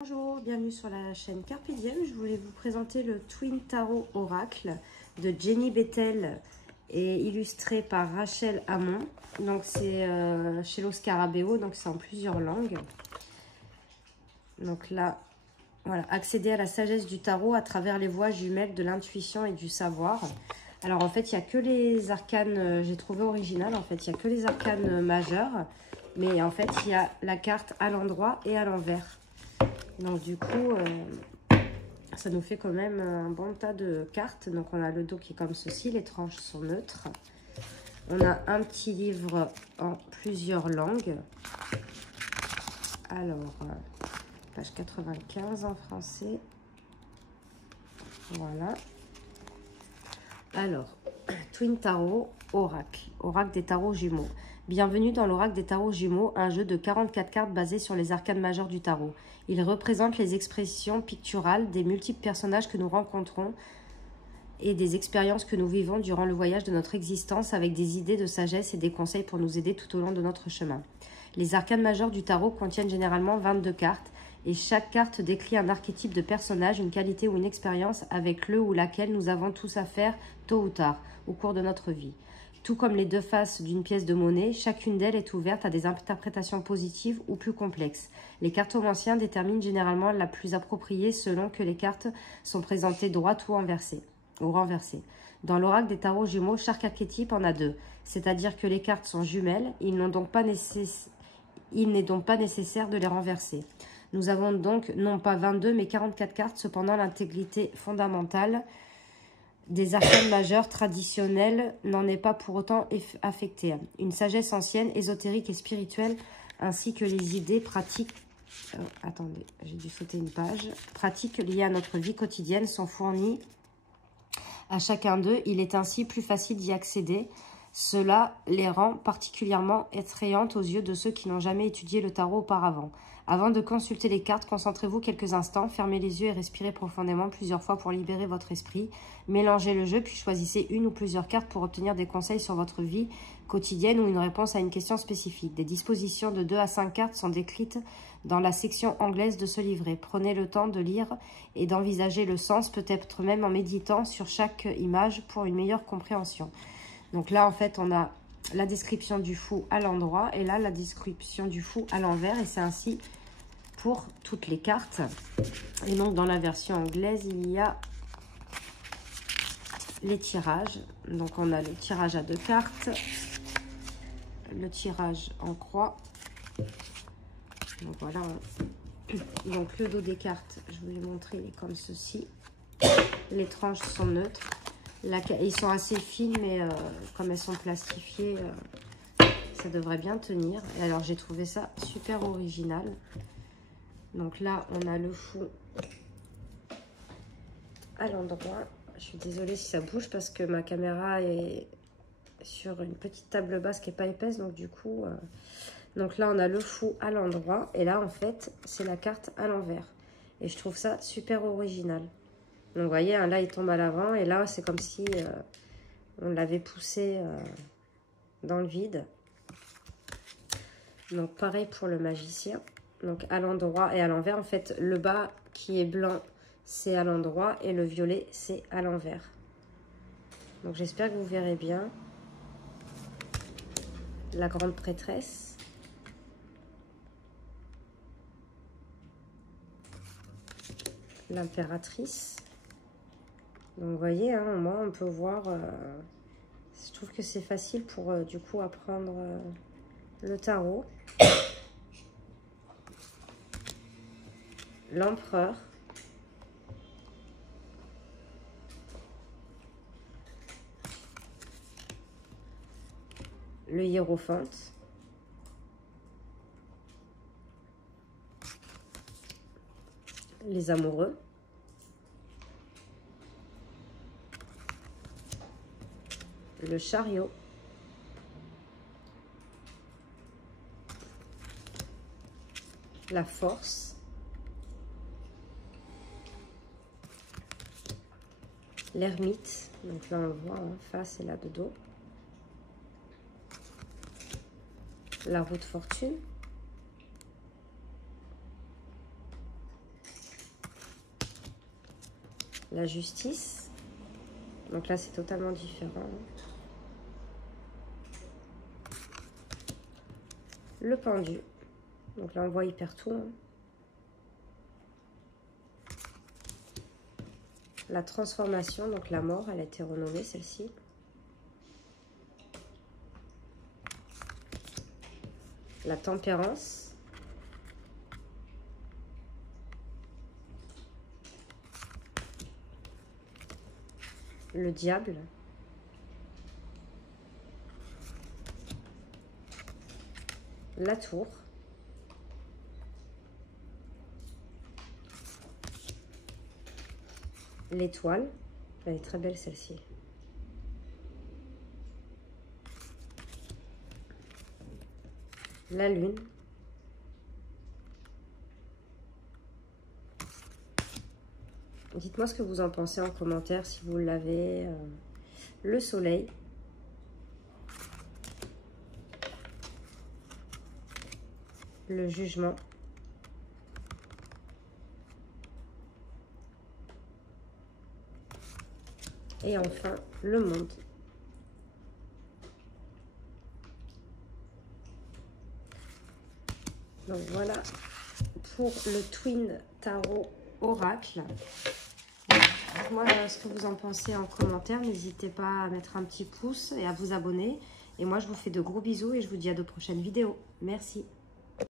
Bonjour, bienvenue sur la chaîne Carpe Diem. Je voulais vous présenter le Twin Tarot Oracle de Jenny Bethel et illustré par Rachel Hamon. Donc c'est chez Los Scarabeo, donc c'est en plusieurs langues. Donc là, voilà, accéder à la sagesse du tarot à travers les voies jumelles de l'intuition et du savoir. Alors en fait, il n'y a que les arcanes, j'ai trouvé original, en fait, il n'y a que les arcanes majeures. Mais en fait, il y a la carte à l'endroit et à l'envers. Donc du coup, ça nous fait quand même un bon tas de cartes. Donc on a le dos qui est comme ceci, les tranches sont neutres. On a un petit livre en plusieurs langues. Alors, page 95 en français. Voilà. Alors, Twin Tarot Oracle, Oracle des tarots jumeaux. Bienvenue dans l'Oracle des tarots jumeaux, un jeu de 44 cartes basé sur les arcanes majeures du tarot. Il représente les expressions picturales des multiples personnages que nous rencontrons et des expériences que nous vivons durant le voyage de notre existence avec des idées de sagesse et des conseils pour nous aider tout au long de notre chemin. Les arcanes majeures du tarot contiennent généralement 22 cartes et chaque carte décrit un archétype de personnage, une qualité ou une expérience avec le ou laquelle nous avons tous affaire tôt ou tard au cours de notre vie. Tout comme les deux faces d'une pièce de monnaie, chacune d'elles est ouverte à des interprétations positives ou plus complexes. Les cartomanciens déterminent généralement la plus appropriée selon que les cartes sont présentées droites ou renversées. Dans l'oracle des tarots jumeaux, chaque archétype en a deux, c'est-à-dire que les cartes sont jumelles, il n'est donc pas nécessaire de les renverser. Nous avons donc non pas 22 mais 44 cartes, cependant l'intégrité fondamentale des arcanes majeures traditionnelles n'en est pas pour autant affectée. Une sagesse ancienne, ésotérique et spirituelle, ainsi que les idées pratiques, attendez, j'ai dû sauter une page, pratiques liées à notre vie quotidienne sont fournies à chacun d'eux. Il est ainsi plus facile d'y accéder. Cela les rend particulièrement effrayantes aux yeux de ceux qui n'ont jamais étudié le tarot auparavant. Avant de consulter les cartes, concentrez-vous quelques instants, fermez les yeux et respirez profondément plusieurs fois pour libérer votre esprit. Mélangez le jeu, puis choisissez une ou plusieurs cartes pour obtenir des conseils sur votre vie quotidienne ou une réponse à une question spécifique. Des dispositions de 2 à 5 cartes sont décrites dans la section anglaise de ce livret. Prenez le temps de lire et d'envisager le sens, peut-être même en méditant sur chaque image pour une meilleure compréhension. Donc là, en fait, on a la description du fou à l'endroit et là, la description du fou à l'envers. Et c'est ainsi pour toutes les cartes. Et donc, dans la version anglaise, il y a les tirages. Donc, on a le tirage à 2 cartes, le tirage en croix. Donc, voilà. Donc, le dos des cartes, je vous l'ai montré, il est comme ceci. Les tranches sont neutres. Ils sont assez fines, mais comme elles sont plastifiées, ça devrait bien tenir. Et alors, j'ai trouvé ça super original. Donc là, on a le fou à l'endroit. Je suis désolée si ça bouge parce que ma caméra est sur une petite table basse qui n'est pas épaisse. Donc du coup, donc là, on a le fou à l'endroit. Et là, en fait, c'est la carte à l'envers. Et je trouve ça super original. Donc vous voyez, là il tombe à l'avant et là c'est comme si on l'avait poussé dans le vide. Donc pareil pour le magicien. Donc à l'endroit et à l'envers. En fait, le bas qui est blanc, c'est à l'endroit et le violet, c'est à l'envers. Donc j'espère que vous verrez bien. La grande prêtresse. L'impératrice. Donc vous voyez, hein, au moins on peut voir, je trouve que c'est facile pour du coup apprendre le tarot. L'empereur. Le hiérophante. Les amoureux. Le chariot. La force. L'ermite. Donc là on le voit en face et là de dos. La roue de fortune. la justice. Donc là, c'est totalement différent. Le pendu. Donc là, on voit, il perd tout. Hein. La transformation, donc la mort, elle a été renommée, celle-ci. La tempérance. Le diable. La tour. L'étoile. Elle est très belle celle-ci. La lune. Dites-moi ce que vous en pensez en commentaire si vous l'avez. Le soleil. Le jugement. Et enfin, le monde. Donc voilà pour le Twin Tarot Oracle. Dites-moi ce que vous en pensez en commentaire. N'hésitez pas à mettre un petit pouce et à vous abonner. Et moi, je vous fais de gros bisous et je vous dis à de prochaines vidéos. Merci.